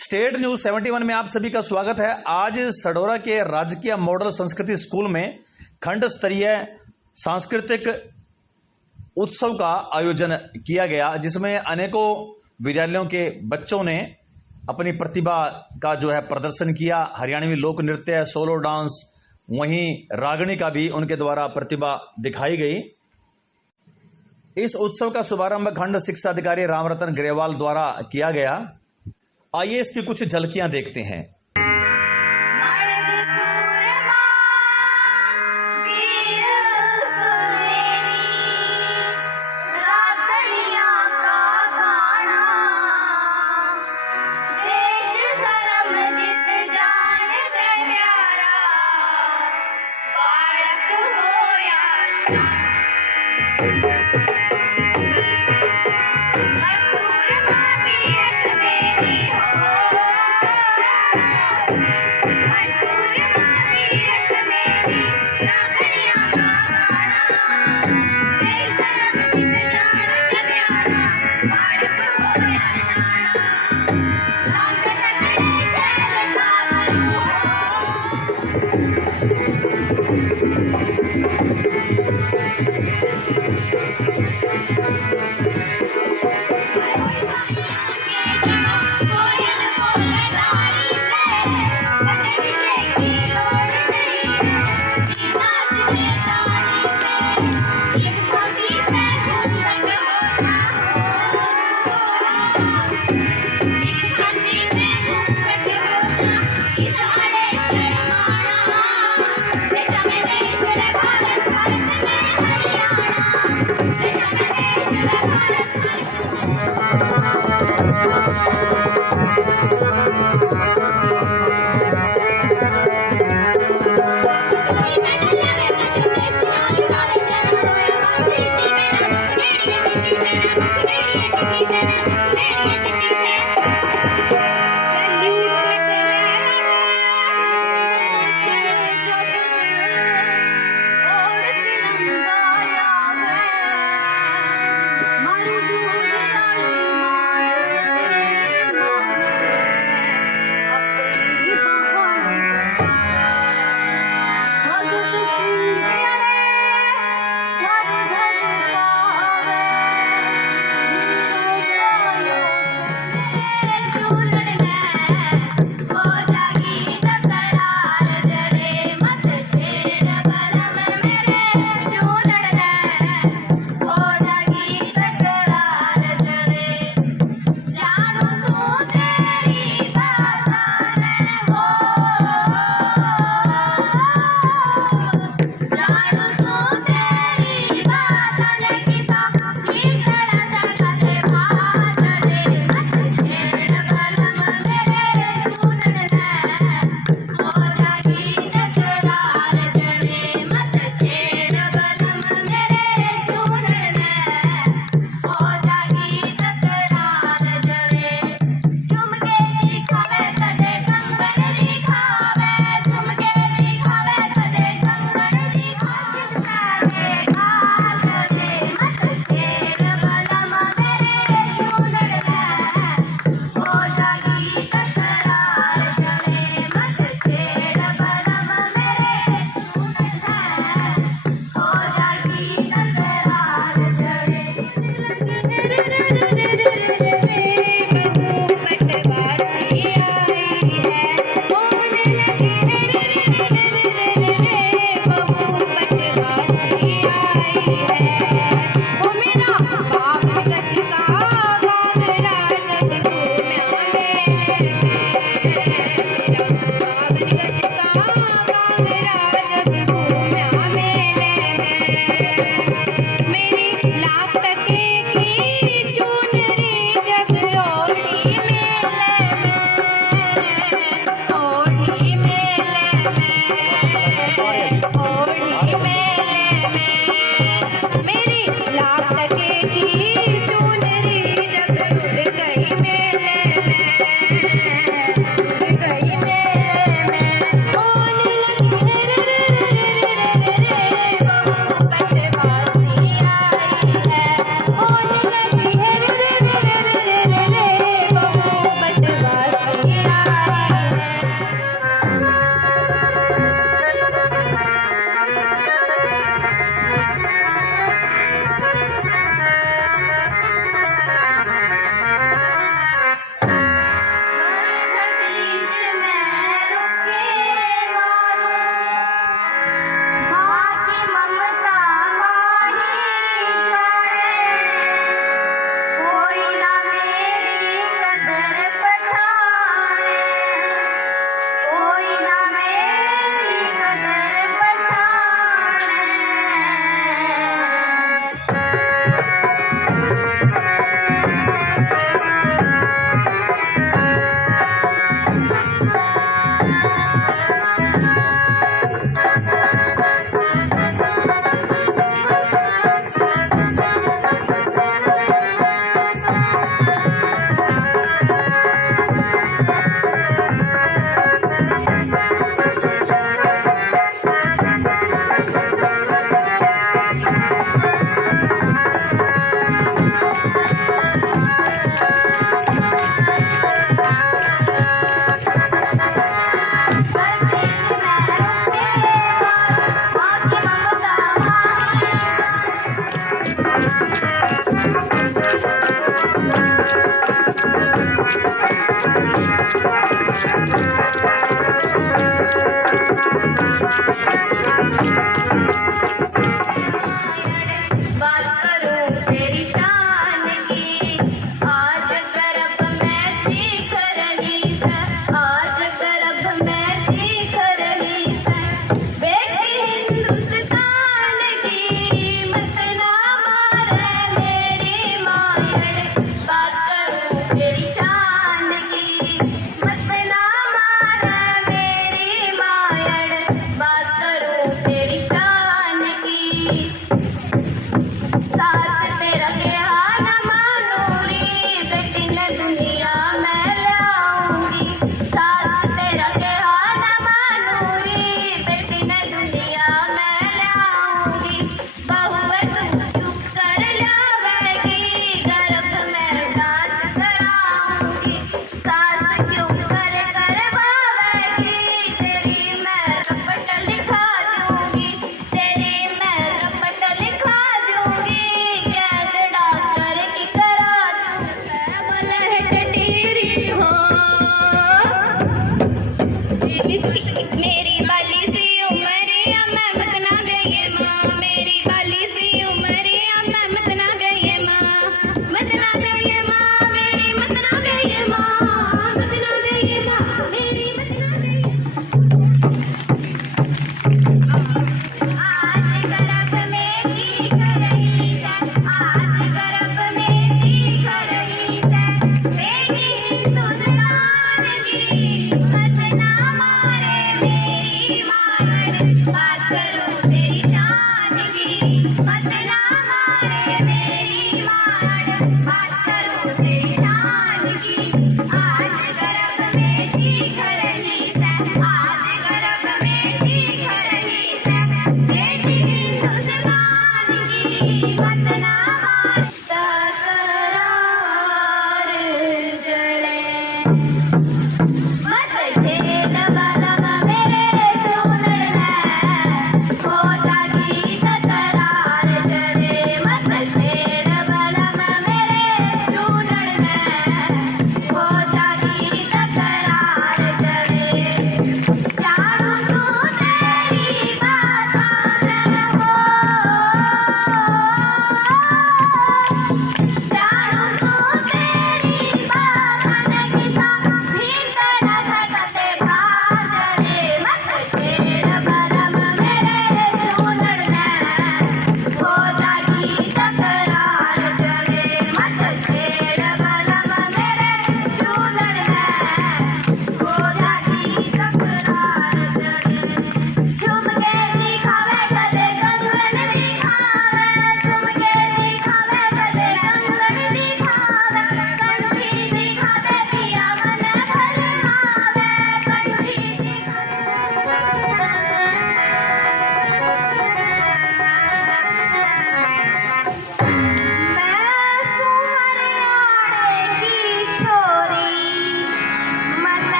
State news 71 में आप सभी का स्वागत है। आज सढौरा के राजकीय मॉडल संस्कृति स्कूल में खंड स्तरीय सांस्कृतिक उत्सव का आयोजन किया गया, जिसमें अनेकों विद्यालयों के बच्चों ने अपनी प्रतिभा का प्रदर्शन किया। हरियाणवी लोक नृत्य, सोलो डांस, वहीं रागनी का भी उनके द्वारा प्रतिभा दिखाई गई। इस उत्सव का शुभारंभ खंड शिक्षा अधिकारी रामरतन ग्रेवाल द्वारा किया गया। आइए इसकी कुछ झलकियां देखते हैं।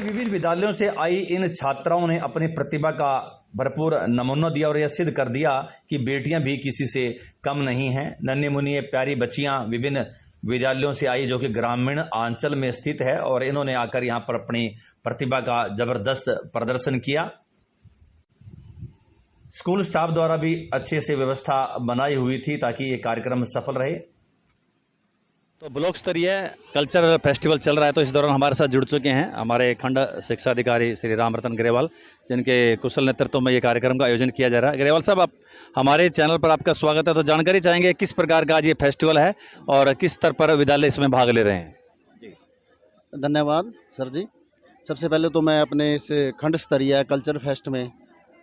विभिन्न विद्यालयों से आई इन छात्राओं ने अपनी प्रतिभा का भरपूर नमूना दिया और यह सिद्ध कर दिया कि बेटियां भी किसी से कम नहीं हैं। नन्ही मुन्नी ये प्यारी बच्चियां विभिन्न विद्यालयों से आई जो कि ग्रामीण अंचल में स्थित है और इन्होंने आकर यहां पर अपनी प्रतिभा का जबरदस्त प्रदर्शन किया। स्कूल स्टाफ द्वारा भी अच्छे से व्यवस्था बनाई हुई थी ताकि ये कार्यक्रम सफल रहे। तो ब्लॉक स्तरीय कल्चरल फेस्टिवल चल रहा है, तो इस दौरान हमारे साथ जुड़ चुके हैं हमारे खंड शिक्षा अधिकारी श्री राम रतन ग्रेवाल, जिनके कुशल नेतृत्व में ये कार्यक्रम का आयोजन किया जा रहा है। ग्रेवाल साहब, आप हमारे चैनल पर आपका स्वागत है। तो जानकारी चाहेंगे किस प्रकार का आज ये फेस्टिवल है और किस स्तर पर विद्यालय इसमें भाग ले रहे हैं। धन्यवाद सर जी। सबसे पहले तो मैं अपने इस खंड स्तरीय कल्चर फेस्ट में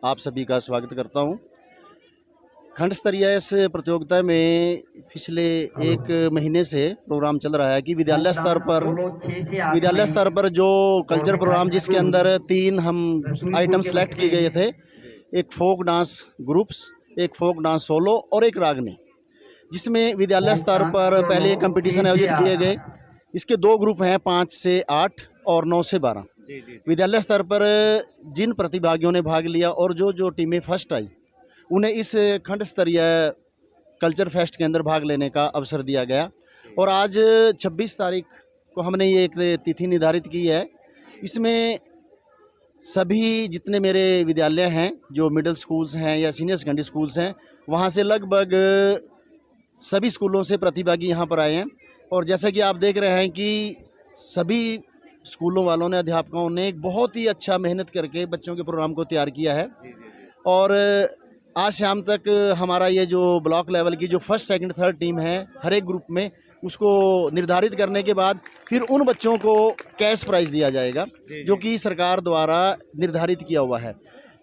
आप सभी का स्वागत करता हूँ। खंड स्तरीय इस प्रतियोगिता में पिछले एक महीने से प्रोग्राम चल रहा है कि विद्यालय स्तर पर जो कल्चर प्रोग्राम, जिसके अंदर 3 हम आइटम सेलेक्ट किए गए थे, एक फोक डांस ग्रुप्स, एक फोक डांस सोलो और एक रागनी, जिसमें विद्यालय स्तर पर पहले कंपटीशन आयोजित किए गए। इसके 2 ग्रुप हैं, 5 से 8 और 9 से 12। विद्यालय स्तर पर जिन प्रतिभागियों ने भाग लिया और जो टीमें फर्स्ट आई, उन्हें इस खंड स्तरीय कल्चर फेस्ट के अंदर भाग लेने का अवसर दिया गया। और आज 26 तारीख को हमने ये एक तिथि निर्धारित की है। इसमें सभी जितने मेरे विद्यालय हैं, जो मिडिल स्कूल्स हैं या सीनियर सेकेंडरी स्कूल्स हैं, वहाँ से लगभग सभी स्कूलों से प्रतिभागी यहाँ पर आए हैं। और जैसा कि आप देख रहे हैं कि सभी स्कूलों वालों ने, अध्यापकों ने एक बहुत ही अच्छा मेहनत करके बच्चों के प्रोग्राम को तैयार किया है। और आज शाम तक हमारा ये जो ब्लॉक लेवल की जो फर्स्ट सेकंड थर्ड टीम है हर एक ग्रुप में, उसको निर्धारित करने के बाद फिर उन बच्चों को कैश प्राइज़ दिया जाएगा जो कि सरकार द्वारा निर्धारित किया हुआ है।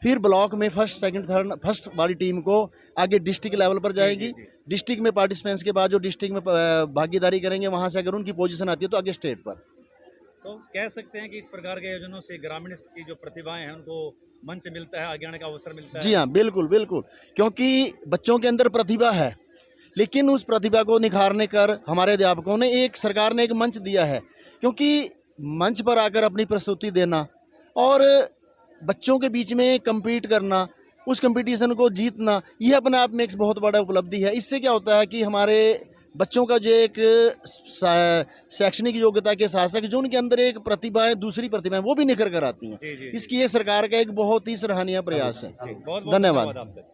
फिर ब्लॉक में फर्स्ट सेकंड थर्ड फर्स्ट वाली टीम को आगे डिस्ट्रिक्ट लेवल पर जाएगी। डिस्ट्रिक्ट में पार्टिसिपेंट्स के बाद जो डिस्ट्रिक्ट में भागीदारी करेंगे, वहाँ से अगर उनकी पोजीशन आती है तो आगे स्टेट पर। तो कह सकते हैं कि इस प्रकार के आयोजनों से ग्रामीण की जो प्रतिभाएं हैं उनको मंच मिलता है, आगे आने का अवसर मिलता है। जी हाँ, बिल्कुल बिल्कुल, क्योंकि बच्चों के अंदर प्रतिभा है, लेकिन उस प्रतिभा को निखारने कर हमारे अध्यापकों ने सरकार ने एक मंच दिया है। क्योंकि मंच पर आकर अपनी प्रस्तुति देना और बच्चों के बीच में कम्पीट करना, उस कंपटीशन को जीतना, यह अपने आप में एक बहुत बड़ा उपलब्धि है। इससे क्या होता है कि हमारे बच्चों का जो एक शैक्षणिक योग्यता के साथ साथ जो उनके अंदर एक प्रतिभा है, दूसरी प्रतिभा है, वो भी निखर कर आती हैं। इसकी ये सरकार का एक बहुत ही सराहनीय प्रयास है। बहुत बहुत धन्यवाद। आपका।